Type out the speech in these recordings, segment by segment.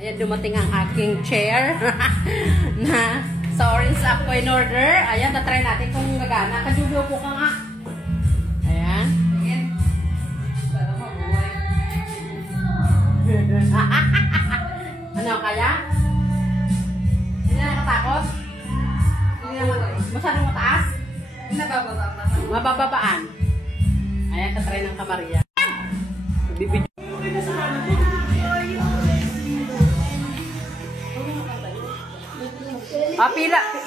Ayan, dumating ang aking chair na sa orange ako in order. Ayan, tatry natin kung gagana. Kajubo po ka nga. Ayan. Ayan. Ano, kaya? Hindi na nakatakot? Hindi na masyadong mataas? Mabababaan. Ayan, tatry ng Kamaria. Bibidyo.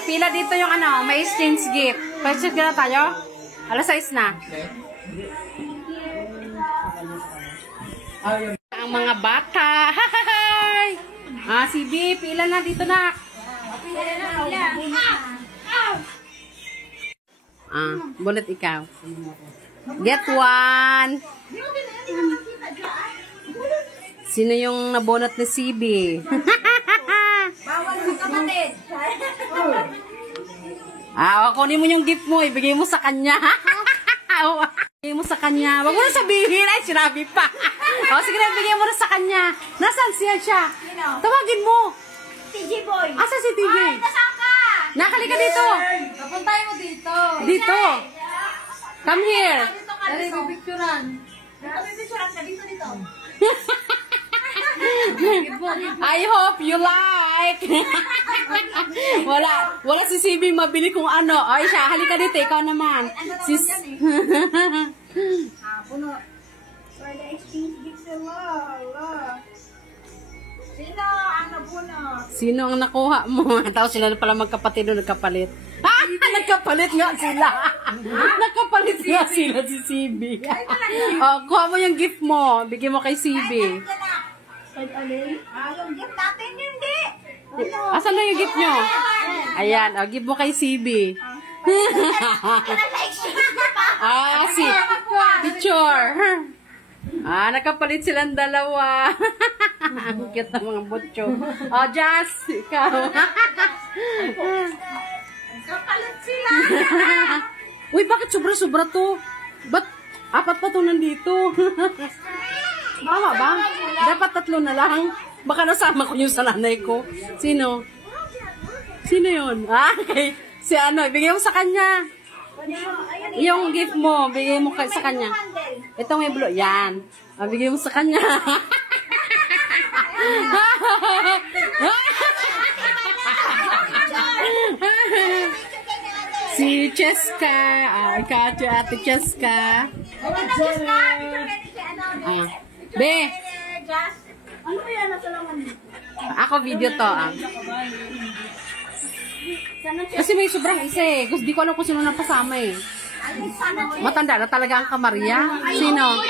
Pila dito yung ano, may exchange gift. Purchase na tayo? Alas 6 na. Ang mga bata. Hi! Si B, pila na dito na. Bulat ikaw. Get one. Sino yung nabonot ni CB? Bawal ng kapatid. Kunin mo yung gift mo, ibigay mo sa kanya. Ibigay mo sa kanya. Wag mo na sabihin, ay sinabi pa. Sige na, ibigay mo na sa kanya. Nasaan siya? Tawagin mo. TJ Boy. Asa si TJ? Ay, nasaan ka? Nakali ka dito. Papuntay mo dito. Dito. Come here. Dali, bibicturan. Bibicturan ka dito. I hope you like. wala si CB mabili kung ano. Ay siya, halika dito, ikaw naman. Sis. Puno. For the exchange gift Allah. Sino ang nabunot? Sino ang nakuha mo? Tapos sila na pala magkapatid o nagkapalit. Nagkapalit nga sila. Nagkapalit nga sila si CB. Kuha mo yung gift mo. Bigyan mo kay CB. Yung gift natin hindi. Asan na yung gift nyo? Ayan, give mo kay CB. Si picture. Nakapalit silang dalawa. Ang cute na mga butcho. Jazz, ikaw. Kapalit sila. Uy, bakit sobra-sobra to? Ba't apat pa to nandito? Tama ba? Dapat 3 na lang. Baka nasama ko yung sa nanay ko. Sino? Sino yun? Okay. Si ano, bigay mo sa kanya. Yung gift mo, bigay mo sa kanya. Ito may blue. Yan. Bigay mo sa kanya. Si Cheska. Ikaw, Ate Cheska. Be. Ano yan? Nasalangan mo? Ako video to. Kasi may sobrang isa eh. Gusto di ko alam kung sino napasama eh. Matanda na talaga ang Kamaria. Sino?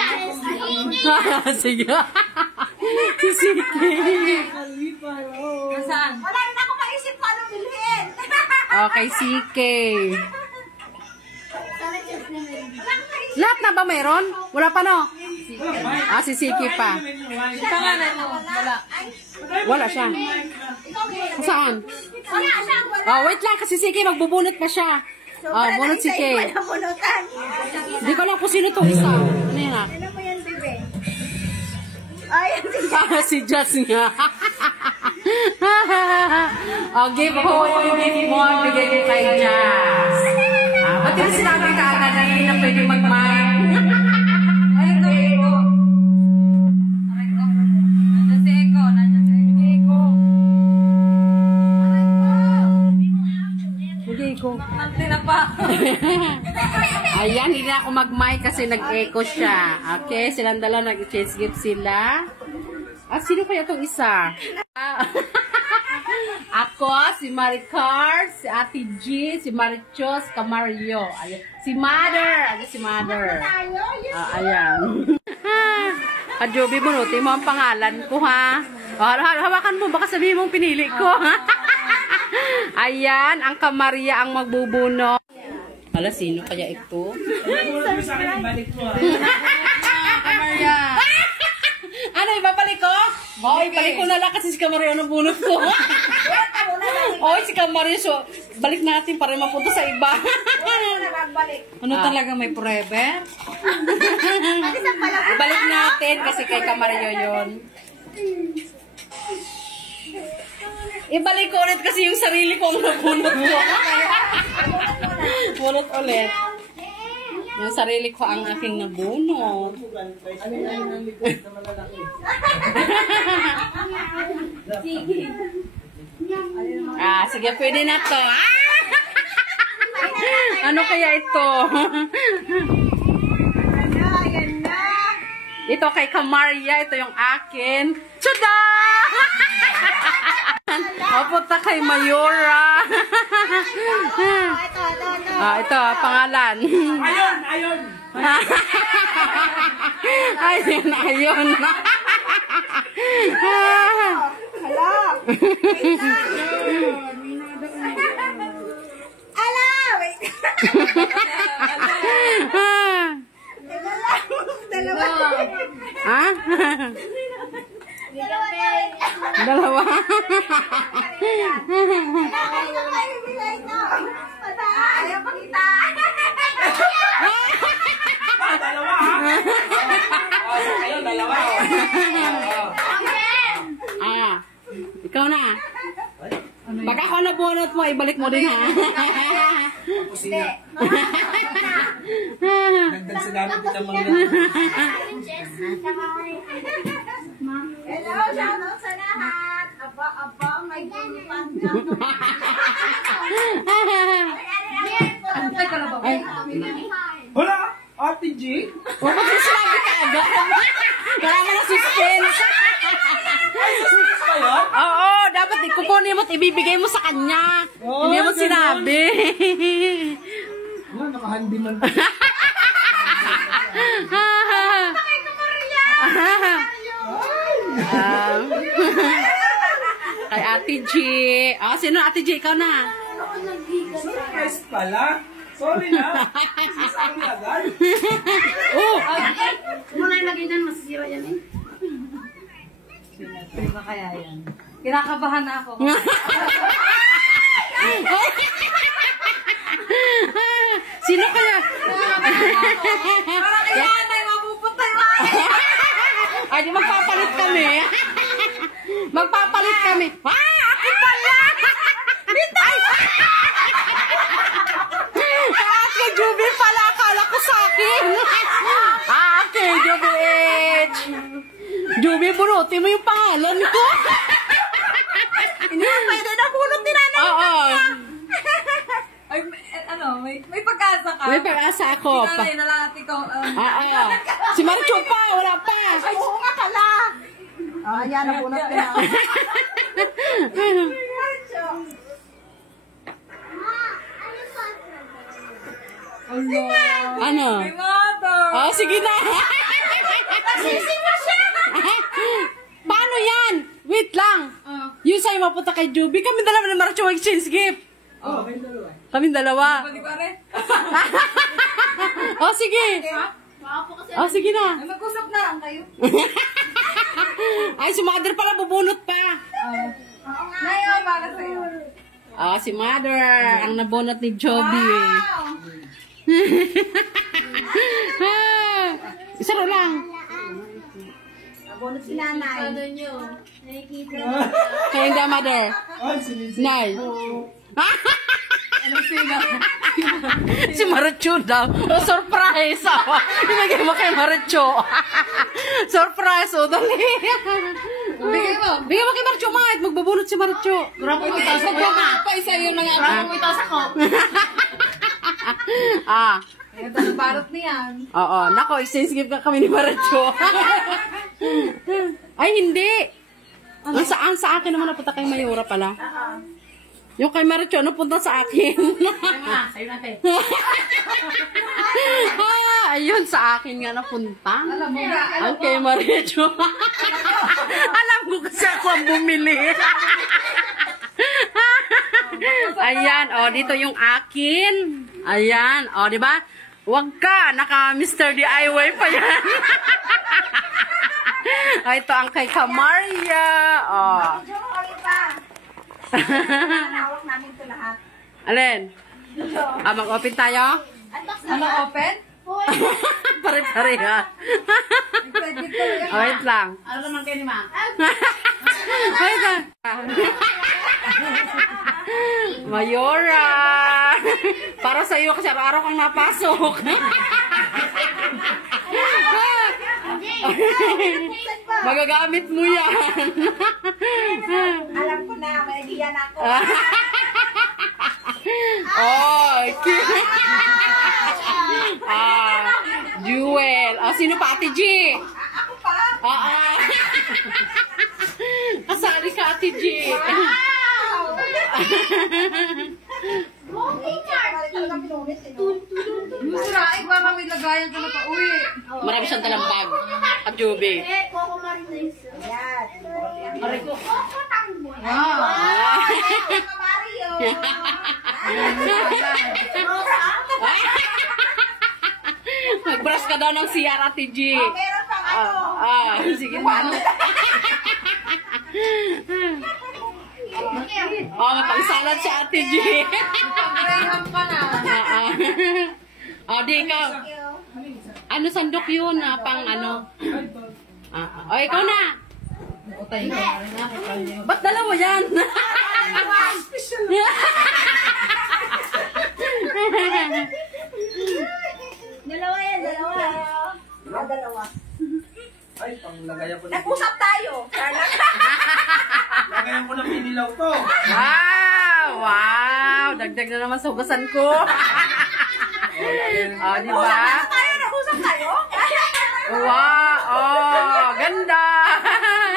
Sige. Si Siki. Saan? Wala rin ako maisip kung ano bilhin. Okay, Siki. Lahat na ba mayroon? Wala pa no? Si Siki pa. Wala siya. Saan? Wait lang kasi Siki magbubunot pa siya. Bunot si Kay. Hindi ko lang kung sino itong isa. Ano yan ah? Ano mo yan, bebe? Si Jazz nga. Give ko yung gift mo. Bigay ko kay Jazz. Ba't yung sinabi ka agad na pwede mag-mind? Ay, ito Eko. Nandiyan si Eko. Sige, Eko. Ayan, hindi na ako mag-mic kasi nag-echo siya. Okay, silang dala nag-change gift sila. Sino kaya itong isa? Ako, si Maricar, si Ate G, si Marichos, Kamario. Ayan. Si Mother. Ayan, si Mother. Ayan. Kajobi, bunuti mo ang pangalan ko, ha? Hawakan mo, baka sabihin mong pinili ko, ha? Ayan, ang Kamaria ang magbubuno. Hala, sino kaya ito? Kamaria. Ano, ibabalik ko? Ibalik ko na lang kasi si Kamaria ang bunot ko. Si Kamaria, so, balik natin para mapunta sa iba. Ano talaga, may forever? Ibalik natin kasi kay Kamaria yun. Ibalik ko ulit kasi yung sarili ko ang nabunot ko. Bunot ulit. Yung sarili ko ang aking nabunot. Sige, pwede na to. Ano kaya ito? Ito kay Kamaria, ito yung akin. Tada! Papunta kay Mayora. Ito, pangalan. Ayon! Ayon. Dalawa. Ayaw pakita. Dalawa. Ikaw na. Baka ako nabunot mo, ibalik mo din ha. Dagdag sa gamit din ang mga Hello, shout out sa lahat. Aba, may gulupan ka. Wala! Ate G? Huwag mo sinabi ka agad. Kaya mo na suspense. Ba yun? Oo, dapat kukunin mo at ibibigay mo sa kanya. Hindi mo sinabi. Nakahandi man. Kay Ate G. Sino Ate G? Ikaw na. Surprise pala. Sorry na. Sabi agad. Muna yung lagay dyan, masisira yan eh. Diba kaya yan? Kinakabahan na ako. Sino kaya? Parang kaya na yung mapuputay ba? Ay, di magpapalit kami. Magpapalit kami. Akin pala! Ay! Ate Juby pala, akala ko sa akin. Ate Juby H. Juby, bunuti mo yung pangalan ko. Hindi mo pwede na bunot ni nanay. Oo. Ay, may pag-asa ka. May pag-asa ako. Si nanay na lang at ikaw. Si Marichu pa, wala pa. Ay, oo nga pala. Ayan, nabunot ko na. Ano? May mother. Sige na. Nagsisima siya! Paano yan? Wait lang. Yung sa'yo mapunta kay Juby. Kami dalawa na Marichu exchange gift. Kami dalawa. Bali pare. Sige. Sige na. Ay, mag-usap na lang kayo. Ay, si mother pala bubunot pa. Ngayon, para sa'yo. Si mother ang nabunot ni Joby. Isa na lang. Nabunot si nanay. Kaya hindi mother. Nay. Si Marichu daw. Surprise! Ibigay mo kay Marichu. Surprise! Dali. Bigay mo. Bigay mo kay Marichu, mahit. Magbubunot si Marichu. Grabe mo ito sa ko. Pa isa yun na nga. Grabe mo ito sa ko. Ito ang parot niyan. Oo. Nako, exchange gift ka kami ni Marichu. Ay, hindi. Saan sa akin naman napunta kay Mayora pala? Yung kay Marichu, ano punta sa akin? Sa'yo natin. Ayun, sa akin nga napunta. Alam mo nga. Ang kay Marichu. Alam ko kasi ako ang bumili. Ayan, dito yung akin. Ayan, di ba? Huwag ka, naka Mr. DIY pa yan. Ito ang kay Kamaria. Medyo kami pa. Hawak namin ito lahat. Alin? Mag-open tayo? Ano open? Pare-pare ha. Wait lang. Ano naman kayo ni Ma? Wait lang. Mayora! Para sa'yo kasi araw-araw kang napasok. Magagamit mo yan. Alam ko na, may iyan ako. Oh, cute. Jewel. Sino pa, Ate G? Ako pa. Kasali ka, Ate G. Musirain para may lagayan ka na pa uwi. Marami siyang dalang bag. At Juby. Coco Marines. Yan. Coco Tango. Coco Mario. Mag-brush ka daw ng CR, Ate G. Meron pang ano. Sige, paano? Mapang-salad si Ate G. Graham ka na. Di ikaw. Ano sandok yun? Pang ano? Ikaw na. Utay ka na rin ako. Ba't dalawa yan? Dalawa yan, dalawa. Dalawa. Ay, pang lagayan ko na. Nag-usap tayo. Lagayan ko na pinilaw to. Wow! Dagdag na naman sa hugasan ko. Di ba? Nag-usap tayo? Wow! Ganda!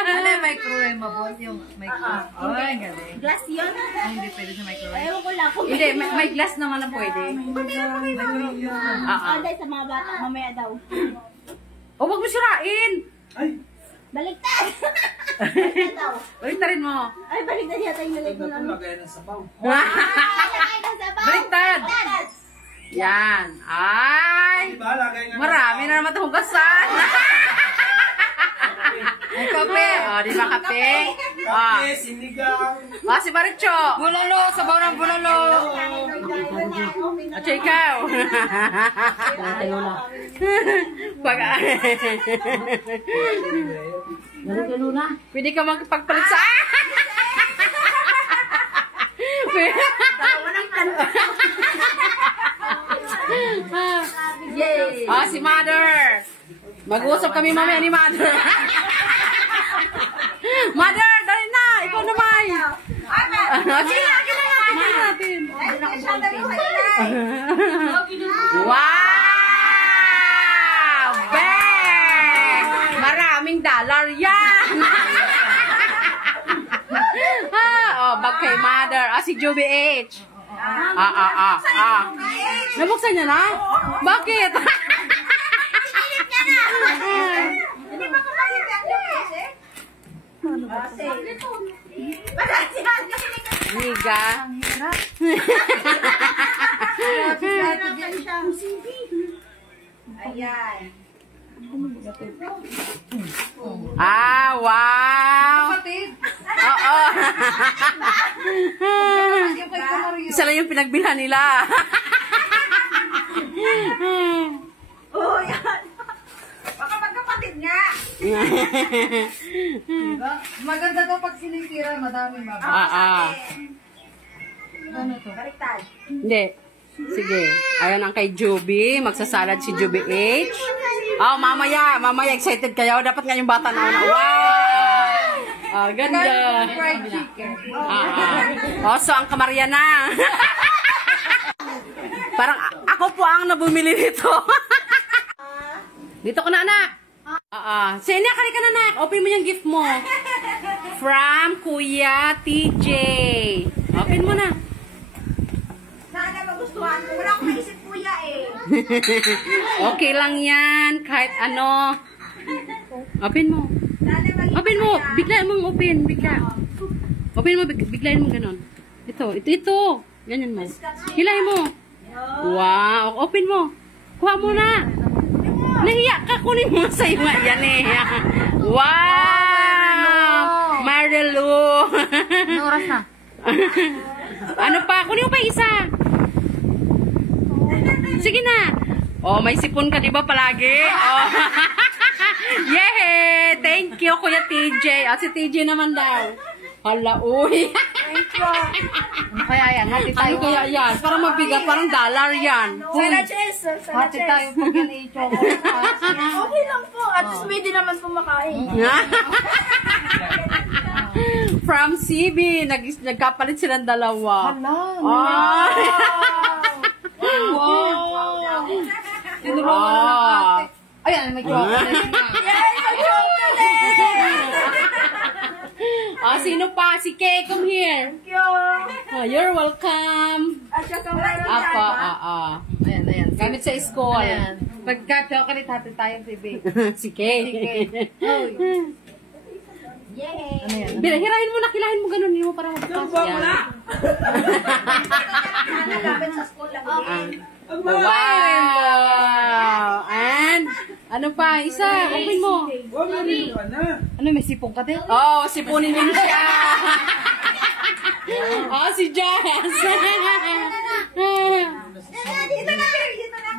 Ano yung microwave yung microwave? Ay, galing. Glass yun? Hindi pwede sa microwave. Ewan ko lang. Hindi, may glass naman na pwede. Microwave yun. Dahil sa mga bata, mamaya daw. Huwag mo sirain! Ay, Baliktad! Baliktad daw. Ulitin mo. Ay, baliktad yata yung nalay ko ito lang. lagayan ng sabaw. Lagay ng sabaw. Baliktad! Yan. Ay! Diba, lagayan nga ng Marami na naman itong hugasan. Ay, kape. Di ba kape? Kape, sinigang. Si Maricho. Bulalo, sabaw ng bulalo. At ikaw. Pag... Pwede ka magpagpalit sa... Yay! Si Mother. Mag-uusap kami mamaya ni Mother. Mother, dali na. Ikaw naman. Sige na, akin na natin. Wow! Maraming dollar yan. Bag kay Mother. Si Joby H. Nabuksan niya na? Bakit? Hindi ba kapatid yan yung kasi? Niga. Ayan. Wow! Kapatid. Oo. Yung kay Kamario. Isa lang yung pinagbilhan nila. Oh, yan. Baka magkapatid nga. Diba? Maganda to pag sinitira, madami mababa. Ano to? Baliktad. Hindi. Sige. Ayan ang kay Juby. Magsasalad si Juby H. Mamaya. Mamaya excited kayo. Dapat nga yung bata na una. Wow! Ganda. Fried chicken. So, ang kamarya na. Parang ako po ang nabumili nito. Dito ko na, anak. Senya, ka na, anak. Open mo yung gift mo. From Kuya TJ. Open mo na. Sana magustuhan ko. Wala akong maisip kuya eh. Okay lang yan. Kahit ano. Open mo. Sana maging Open mo. kaya. Biglayin mong open. Bigla. Open mo. Biglayin mo ganon. Ito. Ganyan mo. Hilahin mo. Wow. Open mo. Kuha mo na. Nahiya ka. Kunin mo sa iyo. Yan eh. Wow. Marilu. Ano oras na? Ano pa? Kunin mo pa isa. Sige na. May sipon ka, di ba, palagi? Yay! Thank you, Kuya TJ. Si TJ naman daw. Hala, uy. Ano kaya yan? Hati Ano tayo. kaya yan? Parang mabigat, parang dollar yan. Sana Chess. Hati tayo pag yan i-chocolate. Okay lang po. At least pwede naman kumakain. From CB, nagkapalit silang dalawa. Hala. Ay! Wow. Tinulungan na ng ate. Ayan, may chocolate na. Sino pa? Si Kay, come here. Thank you. You're welcome. At saka meron Apa, Ayan. Gamit sa school. Ayan. Pagka chocolate, hati tayo, baby. Si Kay. Yay. Ano yan? Hirahin mo na, kilahin mo ganun mo para magpapas Ang buwan mo na. Nalapit sa school lang. Ang buwan. Wow! And, ano pa? Isa, open mo. Huwag mo rin ka na. Ano, may sipong ka din? Oh, sipunin din siya. Si Jess. Dito na. Dito na.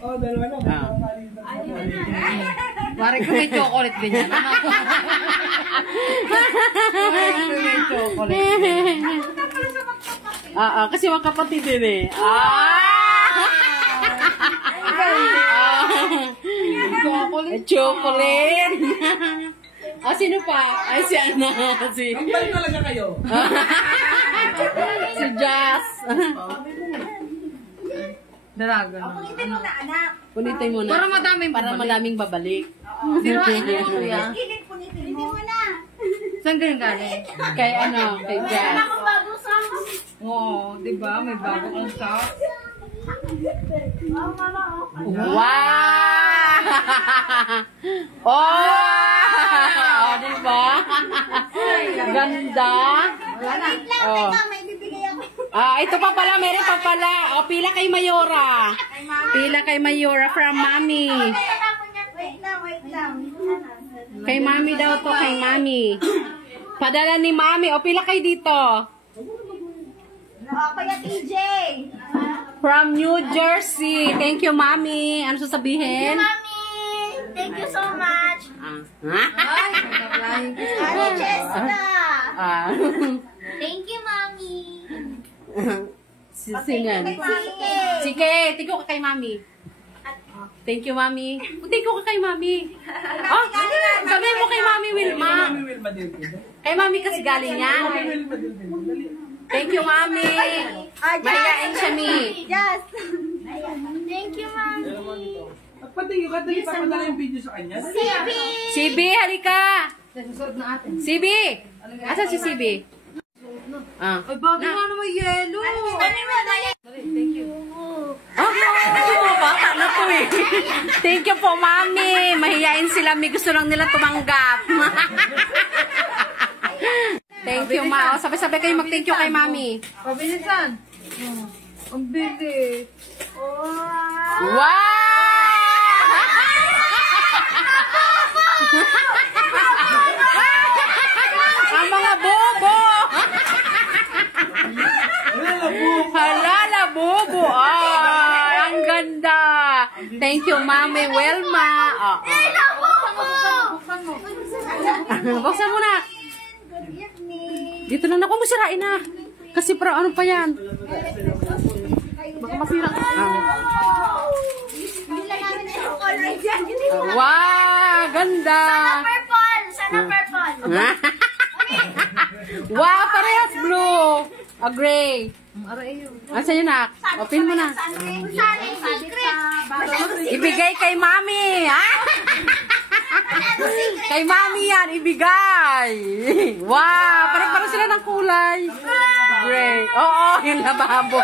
Oh, dalawa na. Mari ko may chocolate din yan. Ano? Mari ko may chocolate. Kasi mga kapatid din eh. Chocolate. Chocolate. Sino pa? Ay, si Ana. Si Kambal talaga kayo. Jess. Dalaga na. Punitin mo na, anak. Punitin mo na. Para madaming Para babalik. madaming babalik. Sirain mo, kuya. Gilid, punitin mo na. Saan ganun galing? Kay kay Jess. Anak kong bago sa Oo, di ba? May bago kang sauce. mama. Wow! Di ba? Ganda. Wait lang, Oh. teka, may bibigay ako. Ito pa pala, meron pa pala. Pila kay Mayora. Pila kay Mayora from Mami. Wait lang. Kay Mami daw to, kay Mami. Padala ni Mami. Pila kay dito. Kaya TJ. From New Jersey. Thank you, Mami. Ano sasabihin? Mami, thank you so much. Ay, naglaing ko. Ano, Chesta? Thank you, Mami. Singan. Sige. Sige, thank you kay Mami. Thank you, Mami. Thank you kay Mami. Sabihin mo kay Mami Wilma. Mami Wilma din. Kay Mami kasi galing yan. Mami Wilma din. Dali. Thank you, Mami. Mahihain siya, Mi. Yes. Thank you, Mami. At pati yung kadali pa padala yung video sa kanya. Sibi. CB, halika. Susunod na atin. CB. Asan si CB? Ay, bakit nga naman yellow? Thank you. Bata na to eh. Thank you po, Mami. Mahihain sila. May gusto lang nila tumanggap. Thank you, Ma. Sabay-sabay kayo mag-thank you kay Mami. Pabilisan. Ang bilis. Wow! Ang mga bobo! Halala, bobo! Ang ganda! Thank you, Mami Wilma. Buksan mo na. Dito na ako mo sirain na. Kasi para ano pa yan? Baka masira. Wow! Ganda! Sana purple. Wow! Parehas blue! Gray. Aray, Asan yun, nak? Open mo na. Sana secret. Ibigay kay Mami, ha? Kay Mami yan, ibigay. Wow! Parang sila ng kulay. Gray. Oo, yung lababo.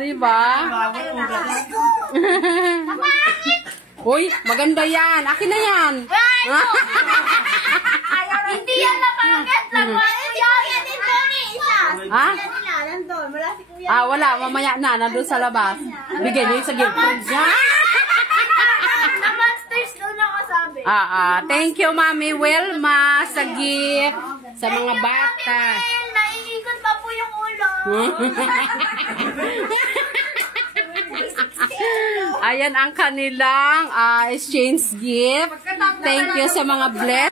Diba? Uy, maganda yan. Akin na yan. Hindi yan napangit. Kuya din ko ni isa. Ha? Nila, nandun. Wala si Kuya. Wala. Mamaya na. Nandun sa labas. Bigay niyo sa girlfriend niya. Na monsters daw nakasabi. Thank you, Mami Wilma, sa gift sa mga bata. Naiikot pa po yung ulo. Ayan ang kanilang exchange gift. Thank you sa mga bless.